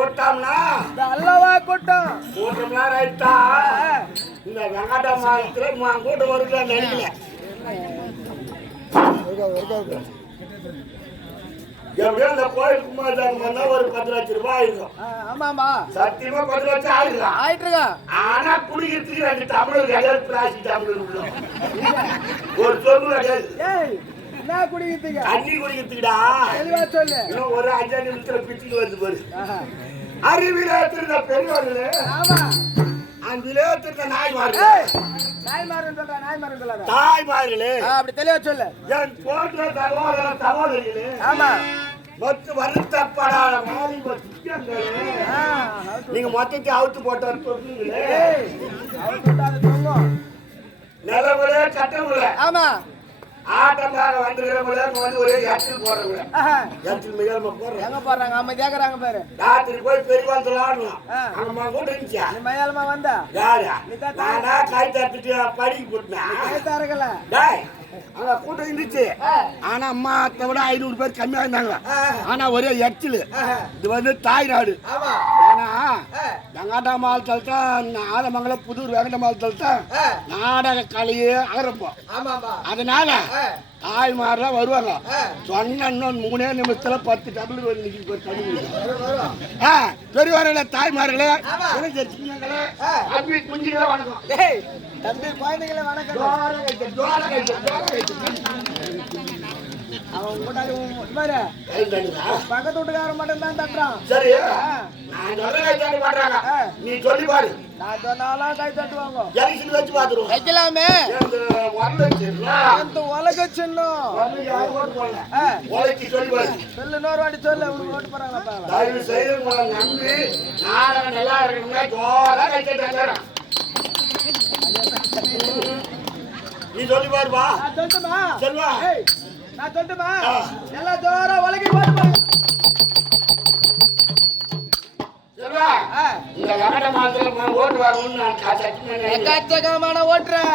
ஓட்டாம்னா அல்லவா கூட்டம் கூட்டம்னா ரைட்டா இந்த வெங்கடம்மா கூட்டம் வருது நினைக்கல எப்படியோ இந்த கோயில் குமாரசாமி வந்தா ஒரு 10 லட்சம் ரூபாய் இருக்கும். ஆமாமா சத்தியமா 10 லட்சம் ஆயிருக்கு. ஆனா குடிக்கிறதுக்கு 2 தமிழர் கிடையாது, பிளாஸ்டிக் தமிழர் உள்ள ஒரு சொல்லு கிடையாது. என்ன குடிக்கிறதுக்கு? தண்ணி குடிக்கிறதுக்குடா. தெளிவா சொல்லு. இன்னும் ஒரு 5 நிமிஷத்துல பிச்சுக்கு வருது பாரு. அறிவில திருந்த பெரியவர்களே. ஆமா. அந்திலே திருந்த நாய்மார்களே. நாய்மார்கள் சொல்றா, நாய்மார்கள் சொல்லாத. தாய்மார்களே. அப்படி தெளிவா சொல்லு. என் போன்ற சகோதர சகோதரிகளே. ஆமா. மொத்த வருத்தப்படாத மாலிப சிங்கங்களே. நீங்க மொத்தத்தை அவுத்து போட்டாரு சொல்றீங்களே. அவுத்து போட்டாரு சொல்லுங்க. நிலவுல கட்டவுல. ஆமா. ஆட்டமாக வந்துக்கிறவங்களே வந்து ஒரே எச்சில் போடுறவங்களே. எச்சில் மிகாம போடுறோம். எங்க போடுறாங்க? அம்மா கேக்குறாங்க பாரு. ராத்திரி போய் பெரியவாசல் ஆடலாம். அம்மா கூட இருந்துச்சா? நீ மயாலமா வந்தா? யாரா? நானா கை தட்டிட்டு படிக்க போட்டேன். கை தரகல. டேய் அங்க கூட்டம் இருந்துச்சு. ஆனா அம்மா அத்தை விட 500 பேர் கம்மியா இருந்தாங்க. ஆனா ஒரே எச்சில். இது வந்து தாய் நாடு. ஆனா வெங்கடாமால் தள்ளிட்டா ஆலமங்கலம் புதூர் வெங்கடாமால் தள்ளிட்டா நாடக கலையே ஆரம்பம். அதனால தாய்மாரெல்லாம் வருவாங்க. சொன்ன 3 நிமிஷத்துல 10 டபுள் பெரியவர்களே, தாய்மார்களே, அப்படி குஞ்சுகளே வணக்கம். தம்பி குழந்தைகளை வணக்கம். அவன் கூட்டாளி பாரு கையில் தட்டுதா? பக்கத்து வீட்டுக்காரன் மட்டும் தான் தட்டுறான். சரி நான் சொல்ற கை தட்ட மாட்டாங்க. நீ சொல்லி பாரு. நான் சொன்னாலும் கை தட்டுவாங்க. ஜெலிசில் வச்சு பாத்துருவோம். வைக்கலாமே. உலக சின்னம் உலகி சொல்லி பாரு. சொல்லு இன்னொரு வாட்டி சொல்லு. உனக்கு ஓட்டு போறாங்க. தயவு செய்து உங்களை நம்பி நாடகம் நல்லா இருக்கணும்னா ஜோரா கை தட்டுறாங்க. நீ சொல்லி பாருப்பா. நான் சொல்லட்டுமா? சொல்லுவா. நான் சொல்லட்டுமா? எல்லாம் ஜோரா உலகி ஓட்டு போறாங்க. சொல்லுவா. இந்த கன்னட மாத்திர ஓட்டு வரணும்னு நான் சத்தியம் எக்கச்சக்கமான ஓட்டுறேன்.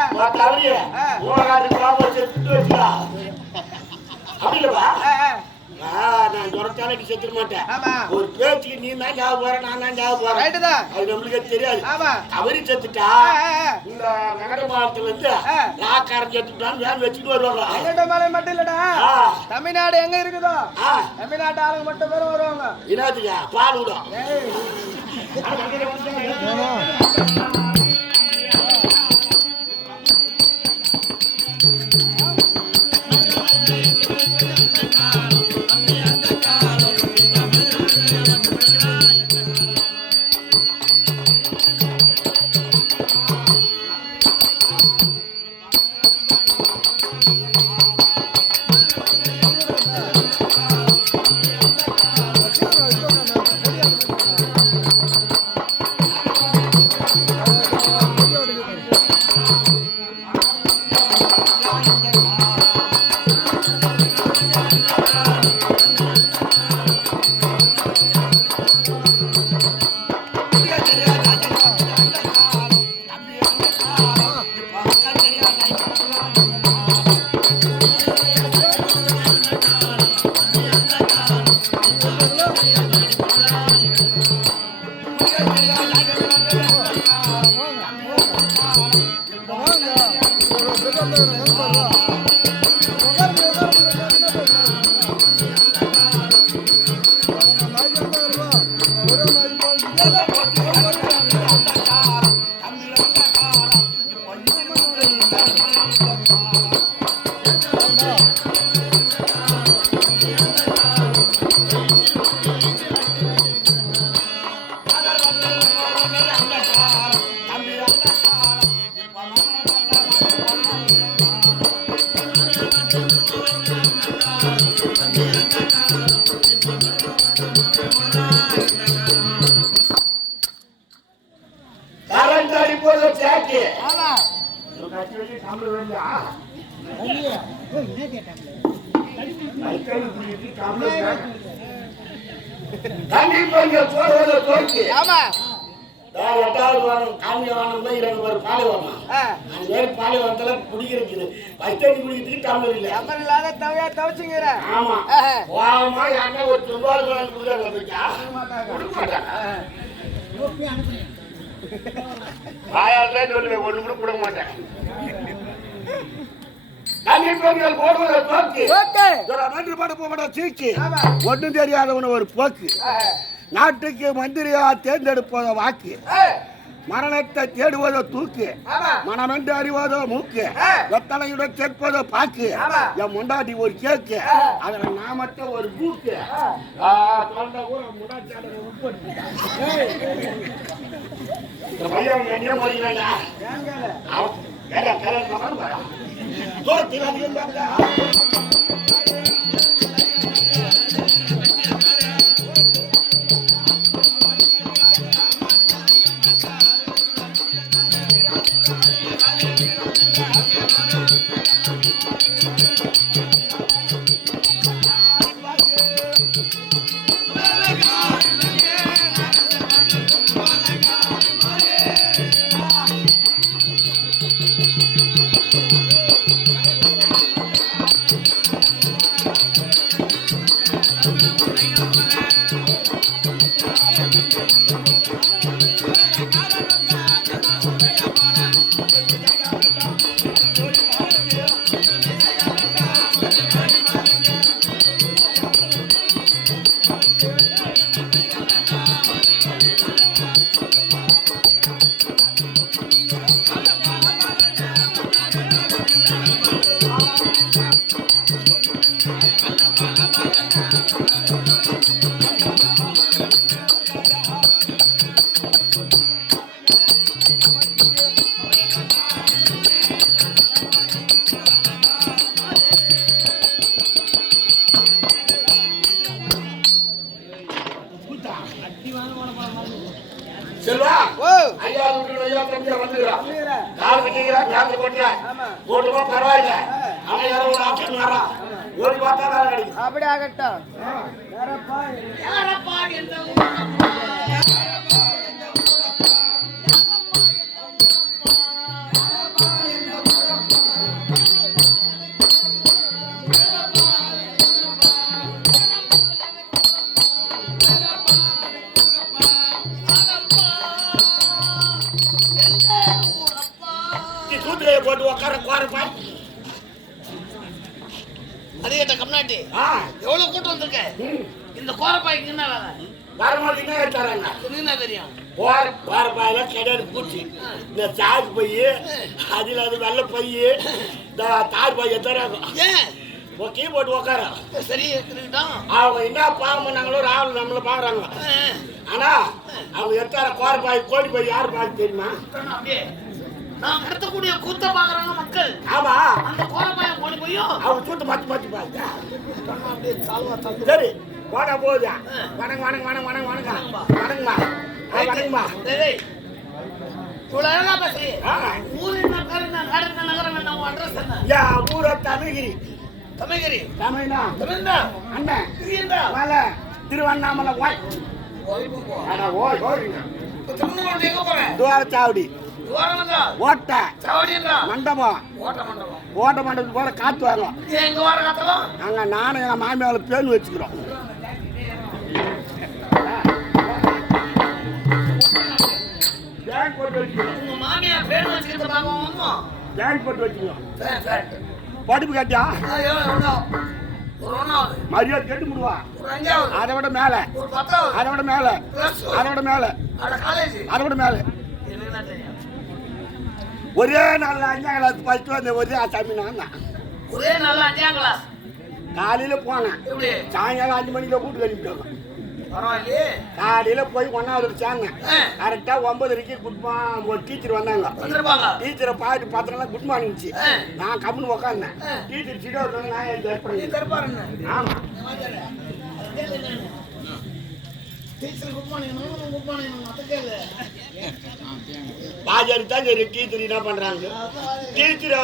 அப்படி இல்லப்பா. நான் துரத்தாலே செத்துக்க மாட்டேன். ஒரு பேச்சுக்கு நீ தான் ஜாப போற, நான் தான் ஜாப போறேன். அது நம்மளுக்கு தெரியாது. அவரி செத்துட்டா இந்த நகர மாவட்டத்துல இருந்து ராக்காரன் செத்துட்டான்னு வேன் வச்சுட்டு வருவாங்க. மலை மட்டும் இல்லடா, தமிழ்நாடு எங்க இருக்குதோ தமிழ்நாட்டு ஆளுங்க மட்டும் பேரும் வருவாங்க. என்னதுங்க பால் விடும். பாலைவனத்துல குடிக்கிறது பைத்தடி குடிக்கிறதுக்கு டம்ளர் இல்ல. டம்ளர் இல்லாத தவையா தவச்சுங்கிற. ஆமா. வாமா யாரா ஒரு துபால் குடிக்க மாட்டாங்க. வாயாலே சொல்லுவே ஒண்ணு கூட கொடுக்க மாட்டேன். ஒன்னும் தெரியாதவன ஒரு போக்கு. நாட்டுக்கு மந்திரியா தேர்ந்தெடுப்பத வாக்கு, மரணத்தை தேடுவதோ தூக்கு, மனமென்று அறிவதோ மூக்கு, வெத்தலையுடன் சேர்ப்பதோ பாக்கு, என் முண்டாட்டி ஒரு கேக்கு, அதுல நான் மட்டும் ஒரு பூக்கு. செல்வா ஓ ஐயா ஐயா தம்பியா வந்துக்கிறான் கால் கட்டிக்கிறான் ஞாபகம் போட்டுறேன் போட்டுமா பரவாயில்ல அவன் யாரோ ஒரு ஆப்ஷன் வரான் ஓடி பார்த்தா வேலை கிடைக்கும் அப்படி ஆகட்டும் சூத்திரையை போட்டு உட்கார குவாரப்பா அதிகட்ட கம்நாட்டி எவ்வளவு கூட்டம் வந்திருக்க இந்த கோரப்பாய்க்கு என்ன வேலை வரும்போது என்ன தராங்க என்ன தெரியும் குவாரப்பாயில கிடையாது பூச்சி இந்த சாக்கு பை அதில் அது வெள்ளை பை இந்த தார் பைய தராங்க ஏன் கீ போட்டு உட்கார சரி இருக்கட்டும் அவங்க என்ன பாவம் பண்ணாங்களோ ராவல் நம்மள பாக்குறாங்க ஆனா அவங்க எத்தார குவாரப்பாய் கோடி பை யாரு பார்த்து தெரியுமா அப்படியே நான் நடத்தக்கூடிய கூத்த பாக்குறாங்க மக்கள் ஆமா அந்த கோரப்பாயை போய் போயும் அவங்க சூட்டு மாத்தி மாத்தி பாருங்க அப்படியே தாழ்வா தந்து சரி போனா போகுதா வணங்க வணங்க வணங்க வணங்க வணங்க வணங்கம்மா வணங்கம்மா இவ்வளவு அழகா பேசுறீ ஊர் என்ன பேரு என்ன நாடு என்ன நகரம் என்ன உன் அட்ரஸ் என்ன யா ஊர தமிழ்கிரி தமிழ்கிரி தமிழ்னா தமிழ்தா அண்ணன் திரியந்தா மலை திருவண்ணாமலை ஓய் அட ஓய் ஓய்ங்க திருவண்ணாமலை எங்க போற துவாரச்சாவடி ஓரமந்தா ஓட்டை சாவடின்றா மண்டபம் ஓட்ட மண்டபம் ஓட்ட மண்டபத்துக்கு போல காத்து வாங்க எங்க வர கத்தலாம் அங்க நானும் எங்க மாமியால பேன் வச்சுக்கிறோம் பேங்க் போட்டு வச்சுக்கிறோம் உங்க மாமியா பேர் வச்சுக்கிட்டு பாக்கணும் பேங்க் போட்டு வச்சுக்கிறோம் சரி படிப்பு கேட்டியா ஒரு ஒண்ணாவது மரியாதை கேட்டு முடுவா ஒரு அஞ்சாவது அதை விட மேல ஒரு பத்தாவது அதை விட மேல அதை விட மேல அட காலேஜ் அதை விட மேல என்ன தெரியும் ஒரே நாள் 5ஆம் கிளாஸ் ஃபர்ஸ்ட் வந்த ஒரே சாமி நான் தான் ஒரே நல்ல 5ஆம் கிளாஸ் காலையில போனேன் எப்படி சாயங்காலம் 5 மணிக்கு கூட்டு கழிப்பிட்டாங்க பரவாயில்லையே காலையில போய் 1வது வச்சாங்க ஆ. கரெக்டா 9:30 ஒரு டீச்சர் வந்தாங்க வந்திருப்பாங்க டீச்சரை பார்த்து பார்த்தா குட் மார்னிங்ச்சு ஆ. நான் கம்முன்னு உட்காந்தேன் ஆ. டீச்சர் சீடா இருக்காங்க நான் என்ஜாய் நீ பண்ணி தருப்பாருன்னு ஆமா teacher good morning good morning மத்த கேளு வாஜாரி தான் தெரியும் டீச்சர் என்ன பண்றாங்க டீச்சர்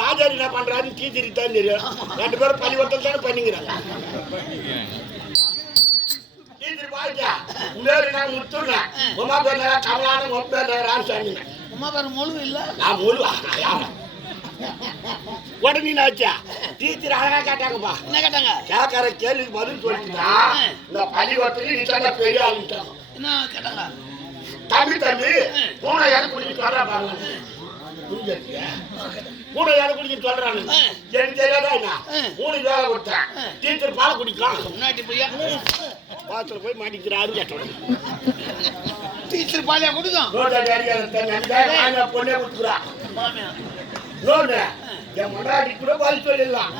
வாஜாரி என்ன பண்றாருன்னு டீச்சருக்கு தான் தெரியும் 2 பேரும் பள்ளிக்கூடத்தில் தானே பண்ணிக்கிறாங்க டீச்சர் பாருங்க பேரு நான் முத்துறேன் உமா பேர் கமலான உன் பேர் ராமசாமி அம்மா பேர் மொழு இல்ல நான் முழுவா உடனே நாச்சா டீச்சர் அழகா கேட்டாங்கப்பா என்ன கேட்டாங்க கேட்கற கேள்விக்கு பதில் சொல்லிட்டா இந்த பள்ளிக்கூடத்துக்கு நீ பெரிய ஆளுட்டாங்க என்ன கேட்டாங்க தம்பி பூனை யாரு குடிக்க சொல்றா பாருங்க பூனை யாரு குடிக்க சொல்றாங்க எனக்கு தெரியாதா என்ன பூனை வேலை கொடுத்தேன் டீச்சர் பால் குடிக்கலாம் முன்னாடி போய் வாசல் போய் மாட்டிக்கிறாரு கேட்டோம் டீச்சர் பாலியா கொடுக்கும் பொண்ணே கொடுத்துக்கிறா மாமியா இன்னொன்னு என் முன்னாடி கூட பதில் சொல்லிடலாம்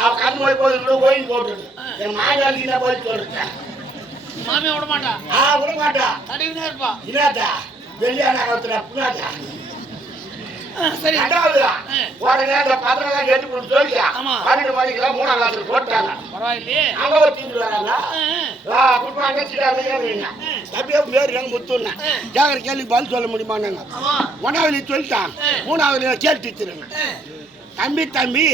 அவன் கண் போய் கூட ஓய்வு போட்டுரு என் மாநாளுக்கு என்ன பதில் சொல்றேன் மாமியா விட மாட்டா விட மாட்டா தடவினே இருப்பா இன்னாத்தா வெள்ளியான காலத்துல புண்ணாத்தா சரி உடனே அந்த பத்திரம் கேட்டு கொடுத்து சொல்லியா 12 மணிக்கெல்லாம் 3ஆம் கிளாஸ்ல போட்டாங்க பரவாயில்லையே அங்க ஒரு டீச்சர் வராங்க குடுப்பாங்க தம்பியா பேர் எங்க முத்துன்னு கேட்கற கேள்விக்கு பதில் சொல்ல முடியுமான்னாங்க 1வது சொல்லிட்டான் 3வது கேள் டீச்சருங்க தம்பி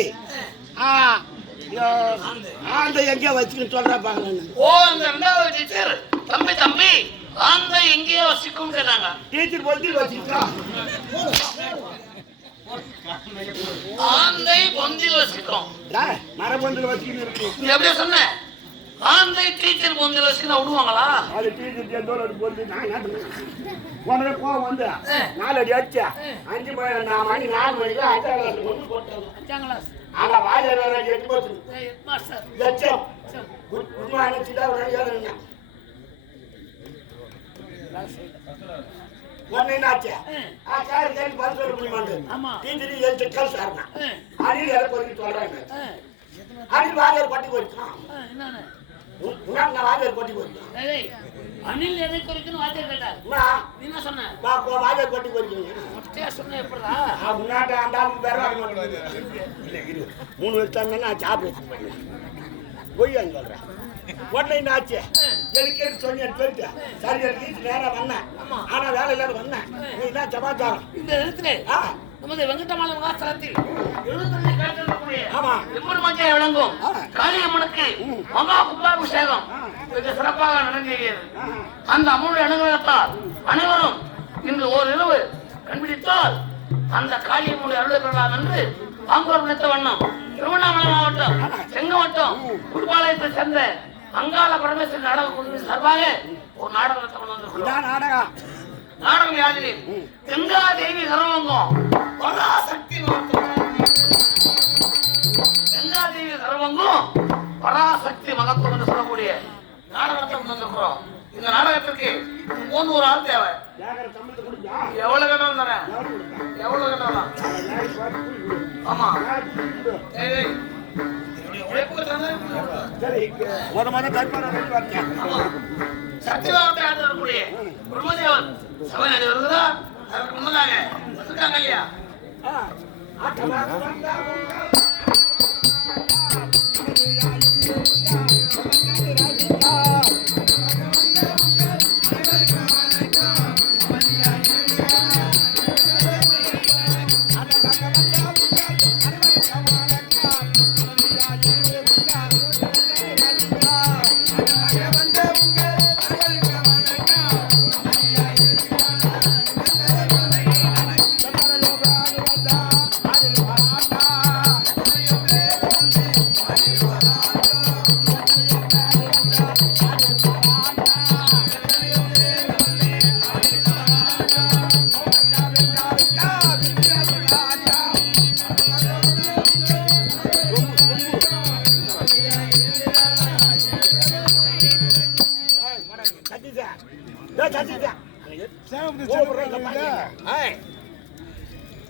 ஆந்த எங்கேயோ வச்சுக்கின்னு சொல்றாப்பாங்க ஓ அந்த 2வது டீச்சர் தம்பி அந்த எங்கேயோ வசிக்கும் கேட்டாங்க டீச்சர் பொந்தில் வச்சுக்கிட்டோம் ஆந்தை பொந்தில் வசிக்கும் மரபொந்தில் வச்சுக்கின்னு இருக்கு நீ எப்படி சொன்ன ஆந்தை டீச்சர் பொந்தில் வசிக்கினா விடுவாங்களா அது டீச்சர் சேர்ந்தோட பொந்து நான் உடனே கோவம் வந்து 4 அடி அடிச்சா 5 மணி 4 மணிக்கு 5ஆம் கிளாஸ் கொண்டு போட்டாங்க 5ஆம் கிளாஸ் ஆனா வாஜர் 8 போச்சு மாஸ்டர் லட்சம் குடும்பம் அனுப்பிச்சுட்டா ஒரு ஒன்னு என்னாச்சு சார் கேள்வி பதில் சொல்ல முடியுமாண்டு டீச்சர் எழுத்து கேள் சார்னா அடியில் இறக்க வரைக்கும் சொல்றாங்க அணில் வாரியர் கொட்டி போயிருக்கான். என்னன்னு முன்னாடி நான் வாரியர் கொட்டி போயிருக்கான். ஏய், அணில் எதை குறிக்குன்னு வார்த்தை கேட்டார். நீ என்ன சொன்ன? வாரியர் கொட்டி போயிருக்கீங்க. முட்டையா சொன்ன எப்படா? முன்னாடி அந்த ஆளுக்கு வேற இல்லை 3 வருஷம் நான் சாப்பிட்டு போய் அங்க சொல்றேன். உடனே என்ன ஆச்சு? எனக்கு சொன்னேன் போயிட்டு சரி எனக்கு நேரம் வந்தேன். ஆனா வேலை இல்லாத வந்தேன். நீ என்ன சமாச்சாரம்? இந்த இடத்துல நமது வெங்கடமால மகாஸ்தலத்தில் 72 கேட்டிருக்கக்கூடிய எம்பெருமான் விளங்கும் காளியம்மனுக்கு மகா கும்பாபிஷேகம் மிக சிறப்பாக நடந்தது. அந்த அம்மனுடைய அனுகிரகத்தால் அனைவரும் இன்று ஓர் இரவு கண்டுபிடித்தால் அந்த காளியம்மனுடைய அருளை பெறலாம் என்று பாங்கூர் நினைத்த வண்ணம் திருவண்ணாமலை மாவட்டம் செங்கவட்டம் புதுப்பாளையத்தை சேர்ந்த அங்காள பரமேஸ்வரன் நாடக குழுவின் சார்பாக ஒரு நாடகம் நடத்த நாடகம் யாதிரி கங்கா தேவி சர்வங்கம் பராசக்தி கங்கா தேவி சர்வங்கம் பராசக்தி மகத்துவம் என்று சொல்லக்கூடிய நாடகத்தை வந்திருக்கிறோம். இந்த நாடகத்திற்கு 3 ஆள் தேவை. எவ்வளவு வேணாலும் தரேன். எவ்வளவு வேணாலும். ஆமா சத்தியவாதத்தை ஆதரக்கூடிய பிரம்மதேவன் சபை நடி வருகிறா. அதற்கு முன்னதாக வந்திருக்காங்க இல்லையா?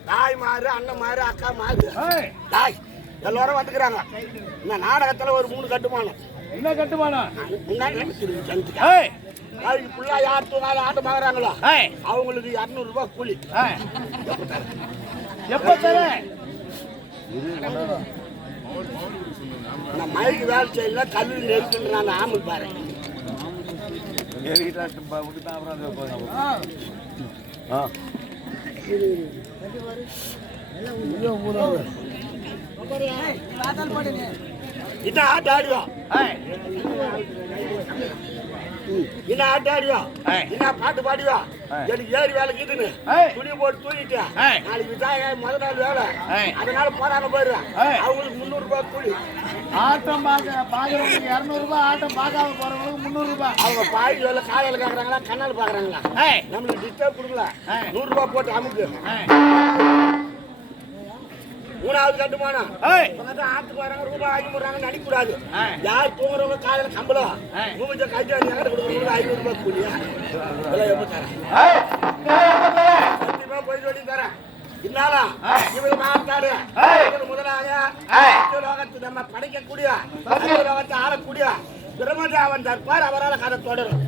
தாய் மாறு அண்ணன் மாறு அக்கா மாறு தாய் எல்லாரும் வந்துக்கிறாங்க. இந்த நாடகத்துல ஒரு 3 கட்டுமானம். என்ன கட்டுமானம்? யார் தூங்காத ஆட்டம் பாக்குறாங்களோ அவங்களுக்கு 200 ரூபாய் கூலி. எப்ப தர? மழைக்கு வேலை செய்யல கல்லூரி நெருக்குன்றாங்க. ஆமல் பாரு என்ன ஆட்ட ஆடுவா? என்ன ஆட்ட ஆடுவா? என்ன பாட்டு பாடுவா? எனக்கு ஏறி வேலை கீதுன்னு துணி போட்டு தூக்கிட்டு நாளைக்கு முதல் நாள் வேலை அதனால போறாங்க போயிடுவேன். அவங்களுக்கு 300 ரூபாய் கூலி. ஆட்டம் பாக்குறவங்களுக்கு 200 ரூபாய், ஆட்டம் பார்க்காம போறவங்களுக்கு 300 ரூபாய். அவங்க பாய் வேலை காலையில கேக்குறாங்களா கண்ணால் பாக்குறாங்களா? நம்மளுக்கு டிஸ்டர்ப் கொடுக்கல. 100 ரூபாய் போட்டு அமுக்கு. 3வது கட்டுமானம் ஆத்துக்கு வராங்க ரூபாய் ஆகி போடுறாங்க நடிக்கூடாது. யார் தூங்குறவங்க காலையில கம்பளம் மூஞ்ச கட்டி எங்கிட்ட கொடுக்குறவங்களுக்கு 500 ரூபாய் கூலியா? இதெல்லாம் எப்ப தரேன்? சத்தியமா போய் சொல்லி தரேன். இருந்தாலும் இவங்க மாத்தாரு முதலாக லோகத்தை நம்ம படைக்கக்கூடிய லோகத்தை ஆளக்கூடிய பிரம்மதேவன் தற்பார். அவரால் கதை தொடரும்.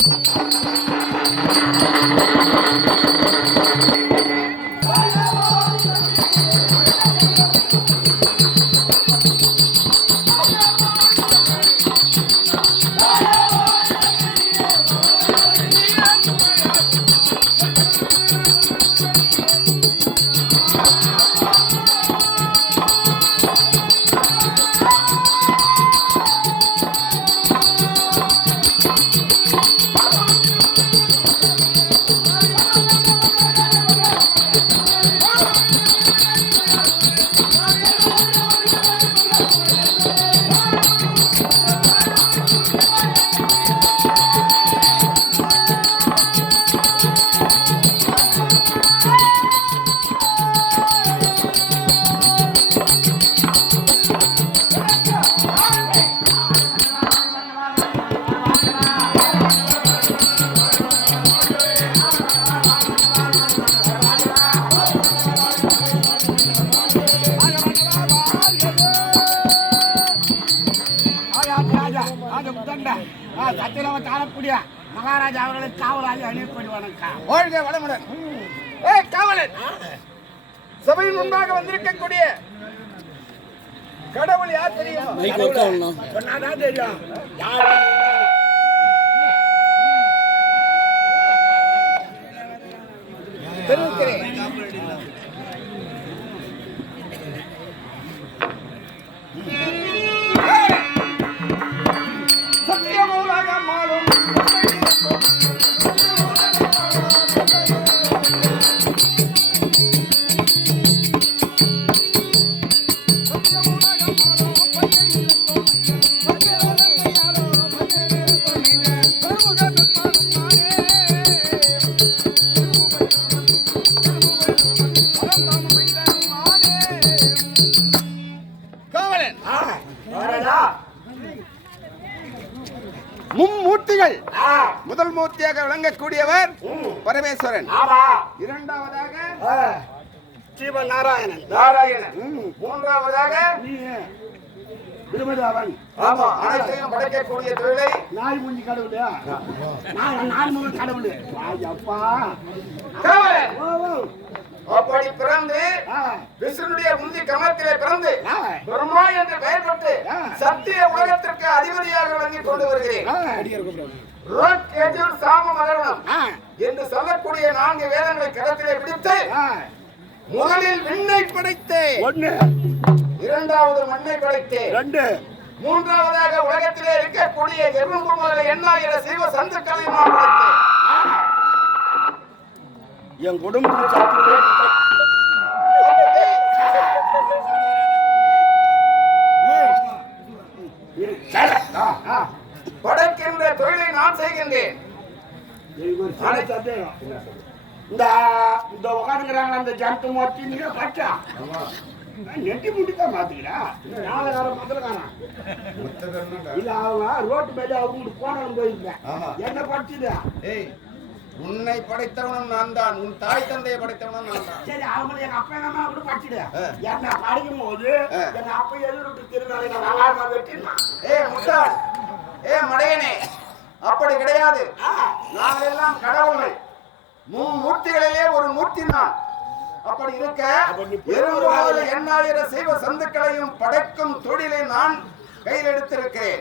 ராஜபுத்தண்டா சத்தியலோக தாழக்கூடிய மகாராஜா அவர்களுக்கு காவலாளி அணியப்படுவானுக்கா. வாழ்க வளமுடன். ஏய் காவலன், சபையின் முன்பாக வந்திருக்கக்கூடிய கடவுள் யார் தெரியுமா? சொன்னாதான் தெரியும். யார் தெரிவிக்கிறேன். சத்தியமூலாக மாறும் மும்மூர்த்திகள். முதல் மூர்த்தியாக விளங்கக்கூடியவர் பரமேஸ்வரன். இரண்டாவதாக ஸ்ரீமன் நாராயணன். மூன்றாவதாக திருமதாவன். ஆமா, அனைத்தையும் படைக்கக்கூடிய தொழிலை நாய் மூஞ்சி கடவுளா? நான் முக கடவுள். அப்பா காவலன். ஓ ஓ அப்படி பிறந்து விஷ்ணுடைய முந்தி கமலத்திலே பிறந்து பிரம்மா என்று பெயர் பெற்று சத்திய உலகத்திற்கு அதிபதியாக விளங்கி கொண்டு வருகிறேன். சாம மகரணம் என்று சொல்லக்கூடிய 4 வேதங்களை கரத்திலே பிடித்து முதலில் விண்ணை படைத்தேன், இரண்டாவது மண்ணை படைத்தேன், மூன்றாவதாக உலகத்திலே இருக்கக்கூடிய எறும்பு முதல எண்ணாயிர சீவ சந்துக்களை நான் படைத்தேன். என் குடும்பம் படைக்கின்ற தொழிலை நான் செய்கின்றேன். இந்த உட்காந்துக்கிறாங்க அந்த ஜனத்து மொத்தி நீங்க பச்சா நெட்டி முடிதான் பாத்துக்கிறா. இல்ல அவங்க ரோட்டு மேல அவங்க போனவங்க போயிருந்தேன். என்ன படிச்சுதா? உன்னை படைத்தவனும் நான் தான், உன் தாய் தந்தையை படைத்தவனும் நான் தான். சரி, அவங்க எங்க அப்பா அம்மா கூட படிச்சுடு. என்ன படிக்கும் போது எங்க அப்பா எதிர்விட்டு திருநாளை வெட்டிருந்தான். முட்டாள், மடையனே, அப்படி கிடையாது. நாங்கள் எல்லாம் கடவுள்கள். மூர்த்திகளிலே ஒரு மூர்த்தி நான். அப்படி இருக்க 80,000 சைவ சந்துக்களையும் படைக்கும் தொழிலை நான் கையில் எடுத்திருக்கிறேன்.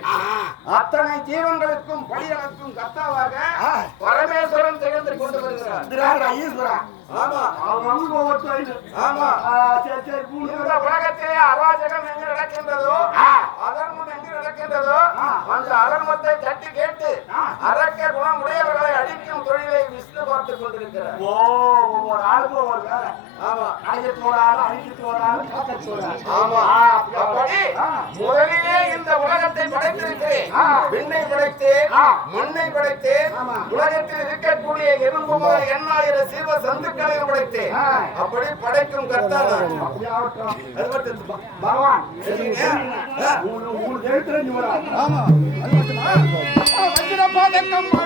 அத்தனை ஜீவன்களுக்கும் பலிகளுக்கும் கர்த்தாவாக பரமேஸ்வரன் திகழ்ந்து கொண்டு வருகிறார். ஆமா ஆமா. இந்த உலகத்திலே அராஜகம் எங்கு நடக்கின்றதோ, அதர்மம் எங்கு நடக்கின்றதோ, அந்த அதர்மத்தை தட்டி கேட்டு அரக்க குணம் உடையவர்களை அழிக்கும் தொழிலை விஷ்ணு பார்த்துக் கொண்டிருக்கிறார். ஒவ்வொரு ஆளுக்கும் ஒவ்வொரு வேலை. ஆமா, அழிச்சிட்டு ஒரு ஆளு, அழிச்சிட்டு ஒரு ஆளு, காக்கச்சு ஒரு ஆளு. ஆமா. அப்படி முதலிலே இந்த உலகத்தை படைத்திருக்கிறேன். விண்ணை படைத்தேன், மண்ணை படைத்தேன், உலகத்தில் இருக்கக்கூடிய எறும்பு முதல் 80,000 சீவ சந்துக்களையும் படைத்தேன். அப்படி படைக்கும் கர்த்தா நான். பகவான் உங்களுக்கு எழுத்துற நீ வரா. ஆமா, அது மட்டுமா? வஜ்ரபாதகம்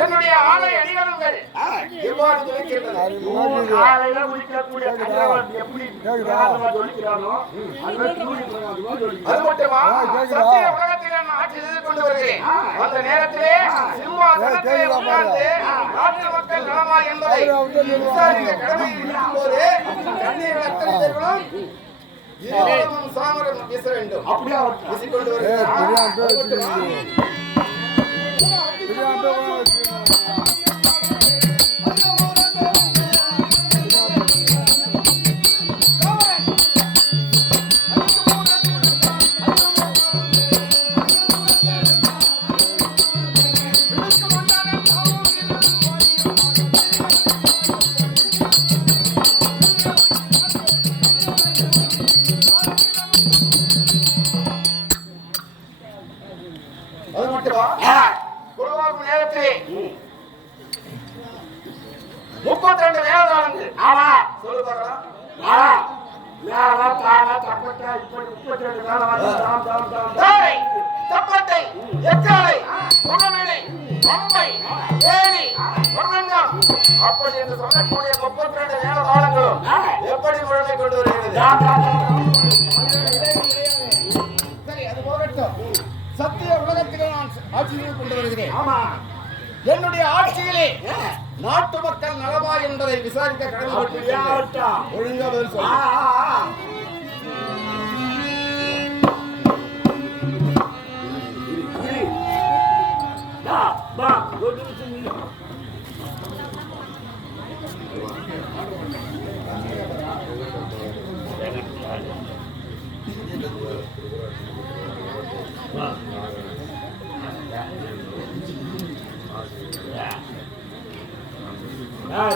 என்னுடைய ஆலை அடிகளங்கள் எவ்வாறு துளைக்கின்றன? ஆலையில குளிக்கக்கூடிய கதிரவன் எப்படி பிரகாசமா ஜொலிக்கிறானோ அது மட்டுமா? சத்திய உலகத்திலே நான் ஆட்சி செய்து கொண்டு வருகிறேன். அந்த நேரத்திலே சிம்மாசனத்திலே உட்கார்ந்து நாட்டு மக்கள் நலமா என்பதை விசாரிக்க கடமையில் இருக்கும்போது கண்ணீர் அத்தனை பேர்களும் இருவரும் சாமரம் வீச வேண்டும். அப்படியே வீசிக்கொண்டு வருகிறார். அது மட்டுமா? குருவாக்கும் நேரத்திலே 32 வேதாளங்கள். ஆமா சொல்லு பார்க்கலாம். ஆமா யாரா தாரா தப்பட்டா இப்படி 32 வேலை வந்து தாம் தாரை, தப்பட்டை, எக்காலை, முகமேடை, பம்பை, ஏணி, முருங்கம் அப்படி என்று சொல்லக்கூடிய 32 வேதாளங்களும் எப்படி முழுமை கொண்டு வருகிறது? சரி, அது போகட்டும். சத்திய உலகத்திலே நான் ஆட்சியை கொண்டு வருகிறேன். ஆமா என்னுடைய ஆட்சியிலே நாட்டு மக்கள் நலமா என்பதை விசாரிக்க கடமைப்பட்டிருக்கிறேன். ஒழுங்கா பதில் சொல்லு.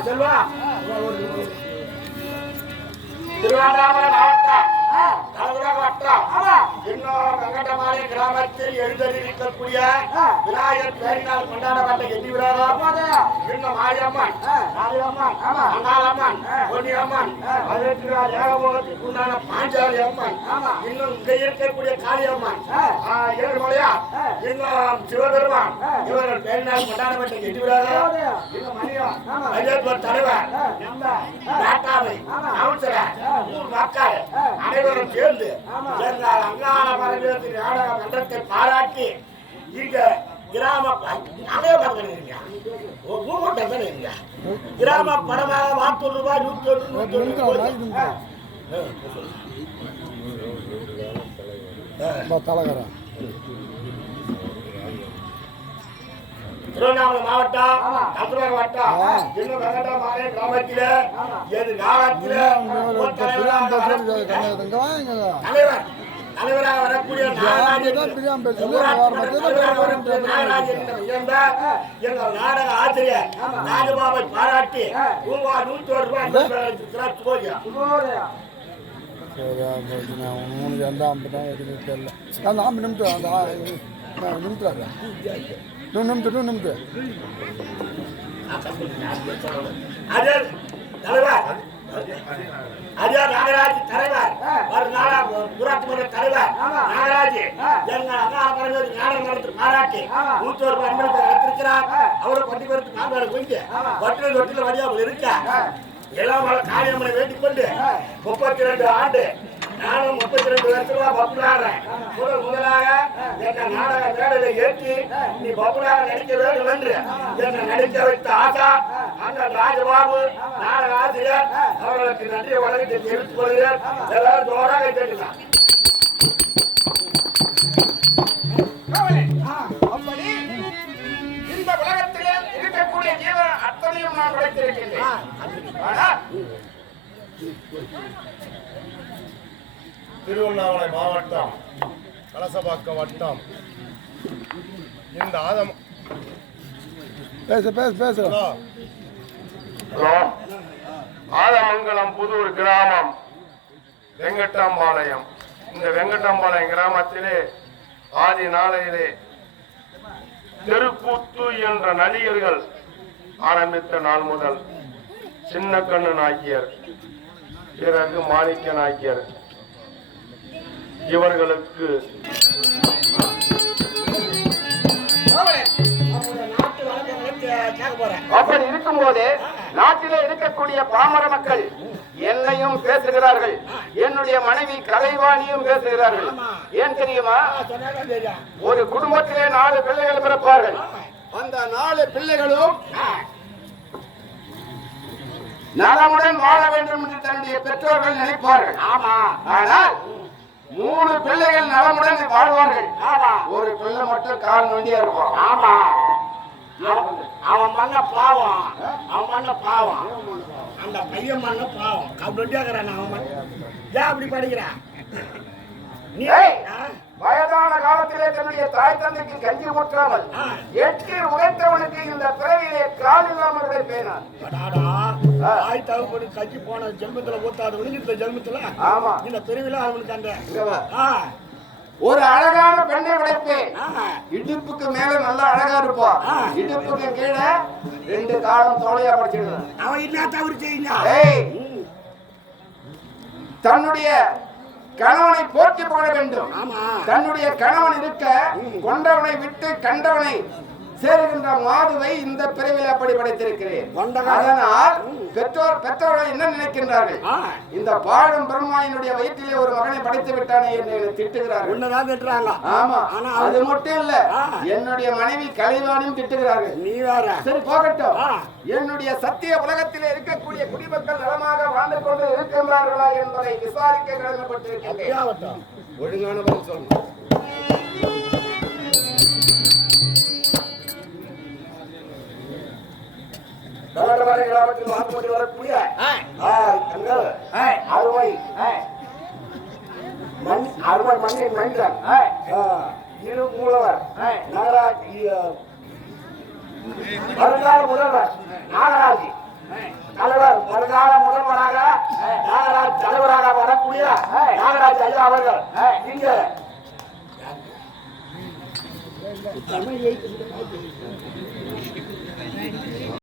செல்வா திருவண்ணாமலை மாவட்டம் கலவர வட்டம் ஆமா இன்னும் வெங்கடமாலை கிராமத்தில் எழுந்தருளிக்கக்கூடிய விநாயகர் பேரினால் கொண்டாடப்பட்ட எட்டி விழாவும் இன்னும் மாரியம்மன், காளியம்மன், அங்காளம்மன், பொன்னியம்மன், அதற்கிறார் ஏகபோகத்துக்கு உண்டான பாஞ்சாலி அம்மன், இன்னும் இங்க இருக்கக்கூடிய காளியம்மன், ஏழுமலையா, இன்னும் சிவபெருமான் இவர்கள் பேரினால் கொண்டாடப்பட்ட எட்டி விழாவும் இன்னும் மணியம் அஜயத்வர் தலைவர் நாட்டாமை அமைச்சர் ஊர் மக்கள் அனைவரும் சேர்ந்து எங்கள் அங்காள பரம்பரை நாடக மன்றத்தை பாராட்டி இங்க கிராம அதே பார்க்கிறீங்க ஊர்வட்டம் தானே இங்க கிராம படமாக 40 ரூபாய் 101 தலைவரன் திருவண்ணாமலை மாவட்டம் கந்தூர் வட்டம் இன்னும் வெங்கடமாலை கிராமத்தில எது காலத்தில தலைவர் தலைவராக வரக்கூடிய எங்கள் நாடக ஆசிரியர் ராஜபாபை பாராட்டி ரூபாய் 101 ரூபாய் உனக்கு எந்த அம்பதான் எதுவுமே தெரியல அந்த ஆம்பு நிமித்து அந்த நிமித்துறாங்க நிமித்து தலைவர் ஐயா நாகராஜ் தலைவர் ஒரு நாளா ஊராட்சி மன்ற தலைவர் நாகராஜ் எங்கள் அண்ணா பரம்பரை நாடகம் நடத்தி பாராட்டி 101 ரூபாய் அன்பளிப்பை எடுத்திருக்கிறார். அவரை 10 பேருக்கு நாங்கள் கொஞ்சம் வட்டில வழியாக இருக்க இளமலை காளியம்மனை வேண்டிக் கொண்டு 32 ஆண்டு நானும் 32 வருஷமா பப்புலாடுறேன். முதலாக என்ன நாடக மேடையை ஏற்றி நீ பப்புலாக நடிக்க வேண்டும் என்று என்னை நடிக்க வைத்த ஆசா அந்த ராஜபாபு நாடக ஆசிரியர் அவர்களுக்கு நன்றியை வழங்கி தெரிவித்துக் கொள்கிறேன். எல்லாரும் ஜோராக கேட்கலாம். அப்படி இந்த உலகத்திலே இருக்கக்கூடிய ஜீவன் அத்தனையும் நான் படைத்திருக்கின்றேன். திருவண்ணாமலை மாவட்டம் கலசபாக்கம் வட்டம் இந்த ஆதம் பேசு ஆதமங்கலம் புதூர் கிராமம் வெங்கட்டாம்பாளையம். இந்த வெங்கட்டாம்பாளையம் கிராமத்திலே ஆதி நாளையிலே தெருக்கூத்து என்ற நடிகர்கள் ஆரம்பித்த நாள் முதல் சின்ன கண்ணு நாயக்கியர், பிறகு மாணிக்க நாயக்கியர் இவர்களுக்கு அப்படி இருக்கும் போது நாட்டிலே இருக்கக்கூடிய பாமர மக்கள் என்னையும் பேசுகிறார்கள், என்னுடைய மனைவி கலைவாணியும் பேசுகிறார்கள். ஏன் தெரியுமா? ஒரு குடும்பத்திலே 4 பிள்ளைகள் பிறப்பார்கள். அந்த 4 பிள்ளைகளும் நலமுடன் வாழ வேண்டும் என்று தன்னுடைய பெற்றோர்கள் நினைப்பார்கள். ஆனால் 3 பிள்ளைகள் நலமுடன் வாழ்வார்கள். ஒரு பிள்ளை மட்டும் கால் நொண்டியா இருக்கும். அவன் பண்ண பாவம் அந்த பையன் பண்ண பாவம் அப்படின்றான். அவன் ஏன் அப்படி படிக்கிறான்? வயதான காலத்திலே தன்னுடைய தாய் தந்தைக்கு கஞ்சி ஊற்றாமல் எட்டில் உழைத்தவனுக்கு இந்த பிறவிலே கால் இல்லாமல் உழைப்பேனான். தாய் தகப்படி கஞ்சி போன ஜென்மத்துல ஊத்தாதவனுக்கு இந்த ஜென்மத்துல இந்த பிறவில அவனுக்கு அந்த ஒரு அழகான பெண்ணை படைப்பேன். இடுப்புக்கு மேல நல்லா அழகா இருப்பா, இடுப்புக்கு கீழே 2 காலம் தோலையா படிச்சிருக்கான். அவன் என்ன தவறு செய்யுங்க? தன்னுடைய கணவனை போற்றி போட வேண்டும். ஆமா, தன்னுடைய கணவன் இருக்க கொண்டவனை விட்டு கண்டவனை சேருகின்ற மாதுவை இந்த பிறவியில் அப்படி படைத்திருக்கிறேன். அதனால் பெற்றோர்கள் என்ன நினைக்கின்றார்கள்? இந்த பாழும் பிரம்மாவினுடைய வயிற்றிலே ஒரு மகனை படைத்து விட்டானே என்று திட்டுகிறார்கள். உன்னதான் திட்டுறாங்க. ஆமா, அது மட்டும் இல்ல, என்னுடைய மனைவி கலைவாணியும் திட்டுகிறார்கள். நீ வேற. சரி போகட்டும். என்னுடைய சத்திய உலகத்திலே இருக்கக்கூடிய குடிமக்கள் நலமாக வாழ்ந்து கொண்டு இருக்கின்றார்களா என்பதை விசாரிக்க கடமைப்பட்டிருக்கின்றேன். ஒழுங்கான பதில் சொல்லணும். கிராமத்தில் வாக்குப்பட்டு வரக்கூடிய அருமை மண்ணின் மனிதன் இரு மூலவர் வருங்கால முதல்வர் நாகராஜ் தலைவர், வருங்கால முதல்வராக நாகராஜ் தலைவராக வரக்கூடிய நாகராஜ் ஐயா அவர்கள் இங்க